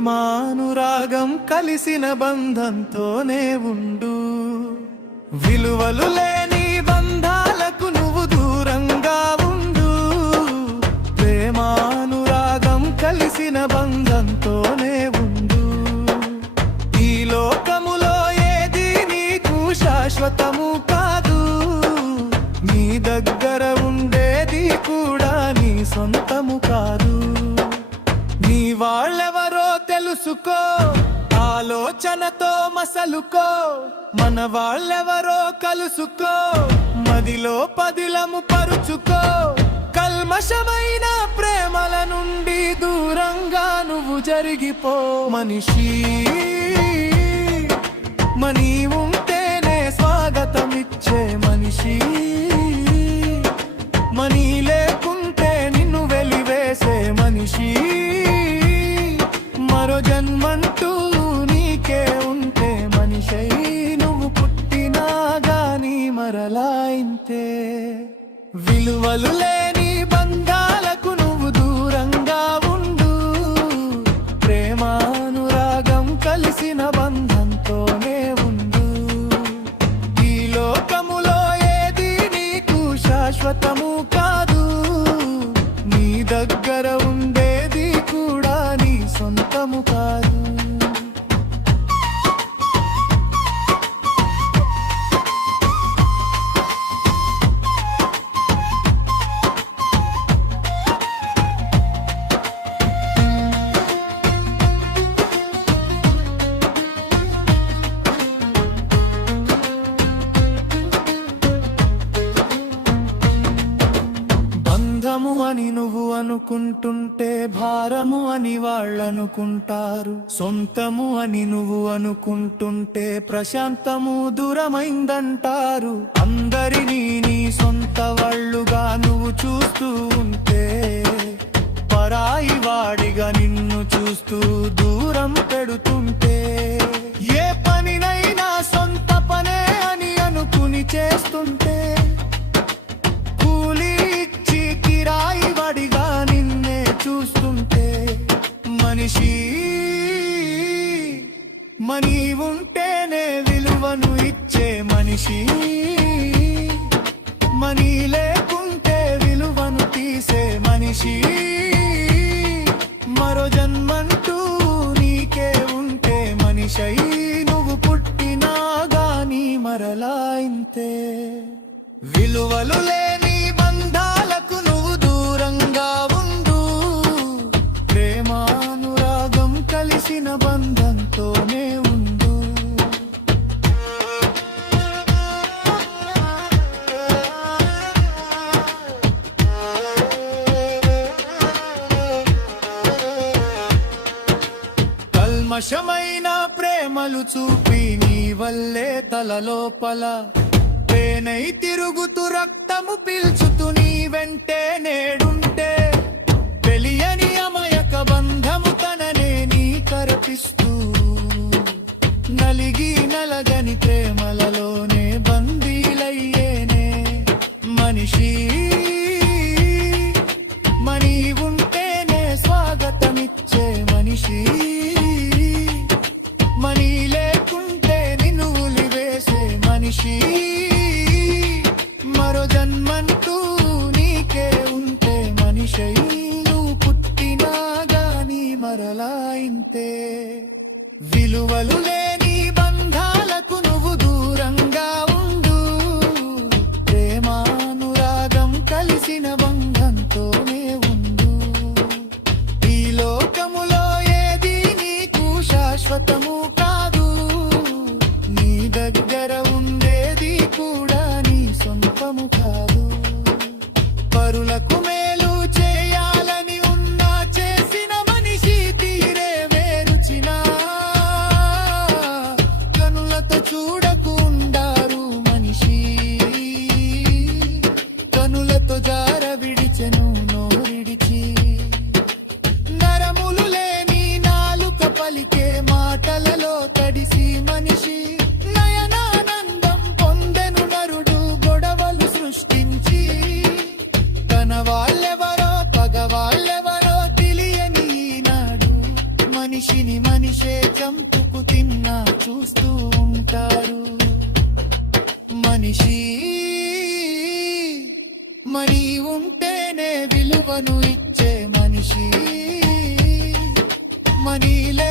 ప్రేమానురాగం కలిసిన బంధంతోనే ఉండు. విలువలు లేని బంధాలకు నువ్వు దూరంగా ఉండు. ప్రేమానురాగం కలిసిన బంధంతోనే ఉండు. ఈ లోకములో ఏది నీకు శాశ్వతము కాదు. నీ దగ్గర ఉండేది కూడా నీ సొంతము కాదు. నీ వాళ్ళెవరో తెలుసుకో, ఆలోచనతో మసలుకో. మన వాళ్ళెవరో కలుసుకో, మదిలో పదిలము పరుచుకో. కల్మషమైన ప్రేమల నుండి దూరంగా నువ్వు జరిగిపో. మనిషి మనీ ఉంటేనే స్వాగతమిచ్చే మనిషి. మనీ లేకుంటే నిన్ను వెలివేసే మనిషి. మరో జన్మంటూ నీకే ఉంటే మనిషై నువ్వు పుట్టినా గాని మరలా ఇంతే. విలువలు లేని బంధాలకు నువ్వు దూరంగా ఉండు. ప్రేమానురాగం కలిసిన బంధంతోనే ఉండు. ఈ లోకములో ఏది నీకు శాశ్వతము కాదు. నీ దగ్గర ఉండేది కూడా నీ సొంతము కాదు. బంధము అని నువ్వు అనుకుంటుంటే భారము అని వాళ్ళనుకుంటారు. సొంతము అని నువ్వు అనుకుంటుంటే ప్రశాంతము దూరమైందంటారు. అందరినీ నీ సొంత వాళ్ళుగా నువ్వు చూస్తూ ఉంటే పరాయి వాడిగా నిన్ను చూస్తూ దూరం పెడుతుంటే ఏ పనినైనా సొంత పనే అని అనుకుని చేస్తుంటే రాయివాడిగా నిన్నే చూస్తుంటే మనిషి మనీ ఉంటేనే విలువను ఇచ్చే మనిషి. మనీ లేకుంటే విలువను తీసే మనిషి. మరో జన్మంటూ నీకే ఉంటే మనిషై నువ్వు పుట్టినా గాని మరలా ఇంతే. విలువలు లేని బంధాలకు నువ్వు దూరంగా ఉండు. ప్రేమానురాగం కలిసిన బంధంతోనే ఉండు. కల్మషమైన ప్రేమలు చూపి నీ వల్లే తలలోపల పేనై తిరుగుతూ రక్తము పీల్చుతూ నీ వెంటే నేడుంటే తెలియని అమయక బంధము తననే నీ కరపిస్తూ నలిగి నలగని ప్రేమలలోనే బందీలయ్యేనే మనిషి. మనీ ఉంటేనే స్వాగతమిచ్చే మనిషి. మనీ లేకుంటే నిన్ను ఉలివేసే మనిషి. మరో జన్మంటూ నీకే ఉంటే మనిషై నువ్వు పుట్టినా గాని మరలా ఇంతే. విలువలు లేని బంధాలకు నువ్వు దూరంగా ఉండు. ప్రేమానురాగం కలిసిన బంధంతోనే ఉండు. ఈ లోకములో ఏది నీకు శాశ్వతము కాదు. నీ దగ్గర ఉండేది కూడా నీ సొంతము కాదు. పరులకు మేలు చేయాలని ఉన్నా చేసిన మనిషి తీరే వేరుచినా కనులతో చూడకు ఉండారు మనిషి. కనులతో జార విడిచెను నోరిడిచి. నరములు లేని నాలుక పలికే మాటల మనిషిని మనిషే చంపుకు తిన్నా చూస్తూ ఉంటారు. మనిషి మనీ ఉంటేనే విలువను ఇచ్చే మనిషి, మనీ లే